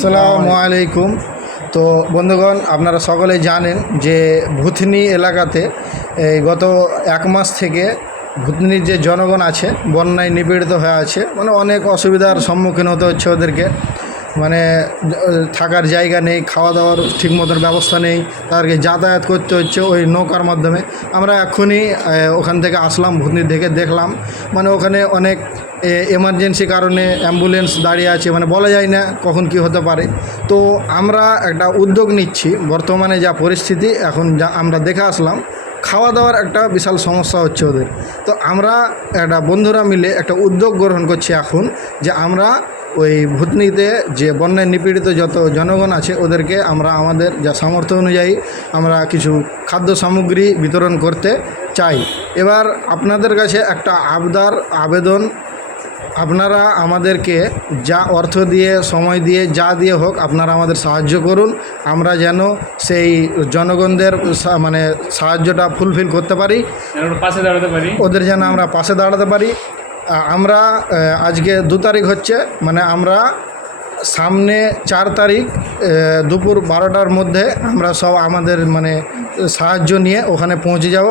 আসসালামু আলাইকুম। তো বন্ধুগণ, আপনারা সকলেই জানেন যে ভূতনি এলাকাতে এই গত 1 মাস থেকে ভূতনির যে জনগণ আছে বন্যায় নিপীড়িত হয়ে আছে। মানে অনেক অসুবিধার সম্মুখীন হতে হচ্ছে ওদেরকে। মানে থাকার জায়গা নেই, খাওয়া দাওয়ার ঠিক মতন ব্যবস্থা নেই, তাদেরকে যাতায়াত করতে হচ্ছে ওই নৌকার মাধ্যমে। আমরা এক্ষুনি ওখান থেকে আসলাম, ভূতনি থেকে দেখলাম মানে ওখানে অনেক এমার্জেন্সি কারণে অ্যাম্বুলেন্স দাঁড়িয়ে আছে, মানে বলা যায় না কখন কি হতে পারে। তো আমরা একটা উদ্যোগ নিচ্ছি, বর্তমানে যা পরিস্থিতি এখন যা আমরা দেখে আসলাম, খাওয়া দাওয়ার একটা বিশাল সমস্যা হচ্ছে ওদের। তো আমরা একটা বন্ধুরা মিলে একটা উদ্যোগ গ্রহণ করছি এখন, যে আমরা ওই ভূতনিতে যে বন্যায় নিপীড়িত যত জনগণ আছে ওদেরকে আমরা আমাদের যা সামর্থ্য অনুযায়ী আমরা কিছু খাদ্য সামগ্রী বিতরণ করতে চাই। এবার আপনাদের কাছে একটা আবেদন, আপনারা আমাদেরকে যা অর্থ দিয়ে, সময় দিয়ে, যা দিয়ে হোক আপনারা আমাদের সাহায্য করুন। আমরা যেন সেই জনগণদের মানে সাহায্যটা ফুলফিল করতে পারি, পাশে দাঁড়াতে পারি, ওদের যেন আমরা পাশে দাঁড়াতে পারি। আমরা আজকে 2 তারিখ হচ্ছে, মানে আমরা সামনে 4 তারিখ দুপুর 12টার মধ্যে আমরা সব আমাদের মানে সাহায্য নিয়ে ওখানে পৌঁছে যাব।